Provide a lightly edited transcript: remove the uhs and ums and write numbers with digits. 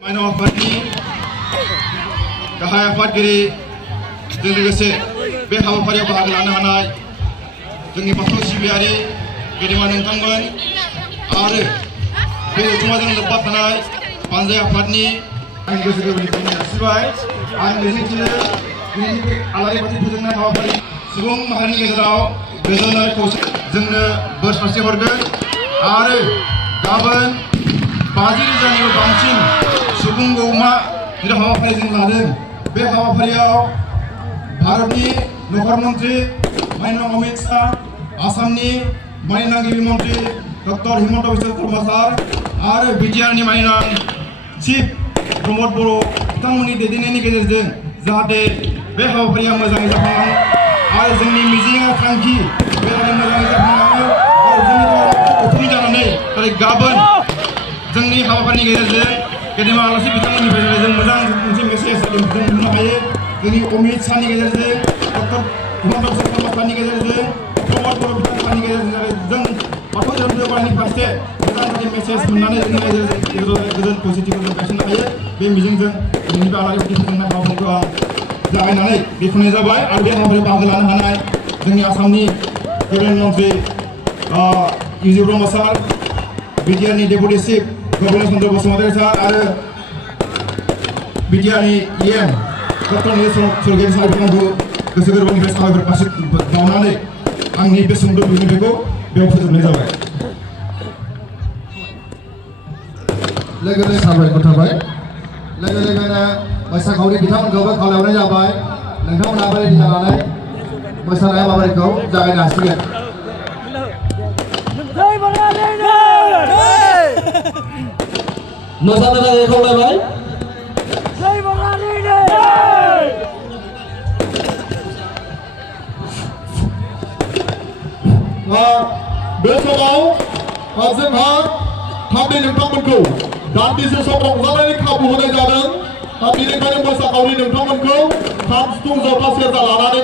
माइनाव आफादनि गाहाय आफादगिरि जों लोगोसे बे हाबाफारियाव बाहागो लानो हानाय जोंनि बाथौ सिबियारि गेदेमा नोंथांमोन आरो बे जथुम्माजों लोब्बा थानाय पानजाय आफादनि आं गोसो गोरबोनिफ्राय जासिबाय आं मिजिंथियो दिनैनि बे आलारि बाथि फोजोंनाय हाबाफारि सुबुं माहारिनि गेजेराव गोजोन आरो खौसे जोंनो बोर सारस्रि हरगोन आरो गाबोन 50,000निबो बांसिन सुबुं गौमा जेराव हाबाफारि जों लादों बे हाबाफारियाव भारतनि नखर मन्त्रि माननीय अमित शाह आसामनि माननीय गिबि मन्त्रि डक्टर हिमन्त बिश्व शर्मा सार आरो बिटिआरनि माननीय चिफ प्रमद बर' बिथांमोननि दैदेननायनि गेजेरजों जाहाथे बे हाबाफारिया मोजाङै जाफुङो आरो जोंनि मिजिं आरो थांखि बेबायदि मोजाङै जाफुङो आरो जोंनि थाखाय जानानै गाबोन जोंनि हाबाफारिनि गेजेरजों गेदेमा आलासि बिथांमोननिफ्राय जों मोजां मोनसे मेसेज जों मोननो हायो जोंनि अमित शाहनि गेजेरजों डक्टर हिमन्त बिश्व शर्मा सारनि गेजेरजों प्रमद बर' बिथांमोननि गेजेरजों जों बाथौ धोरोम जौगानायनि फारसे मोजां मोनसे मेसेज मोननानै जोंनि गेजेरजों गोजोन खौसेथिखौ जों गायसननो हायो बे मिजिंजों दिनैनि बे आलारि बाथि फोजोंनाय हाबाफारिखौ आं जागायनानै बेखेवनाय जाबाय आरो बे हाबाफारियाव बाहागो लानो हानाय जोंनि आसामनि केबिनेट मन्त्रि इउजिउ ब्रह्म सार बिटिआरनि डेपुटि चिफ गबिन्द चन्द्र बसुमतारी सार आरो बिटिआरनि इएम डक्टर नीलेश स्वर्गयारी सार बिथांखौ गोसो गोरबोनिफ्राय साबायखर बावनानै आंनि बे सुंद' बिबुंथिखौ बेयाव फोजोबनाय जाबाय। लोगोसे साबायखर थाबाय लोगोनो मोसाखावरि बिथांमोनखौबो खावलायहरनाय जाबाय नोंथांमोनहा रेडि जानानै मोसानाय हाबाफारिखौ जागायनो हासिगोन। मोसानो थाखाय खावलायबाय। बे समाव जोंहा थाबैनो नोंथांमोनखौ दान्दिसे सम रंजानायनि खाबु होनाय जादों बेनिखायनो मोसाखावरि नोंथांमोनखौ खाम सिफुं जथा सेरजा लानानै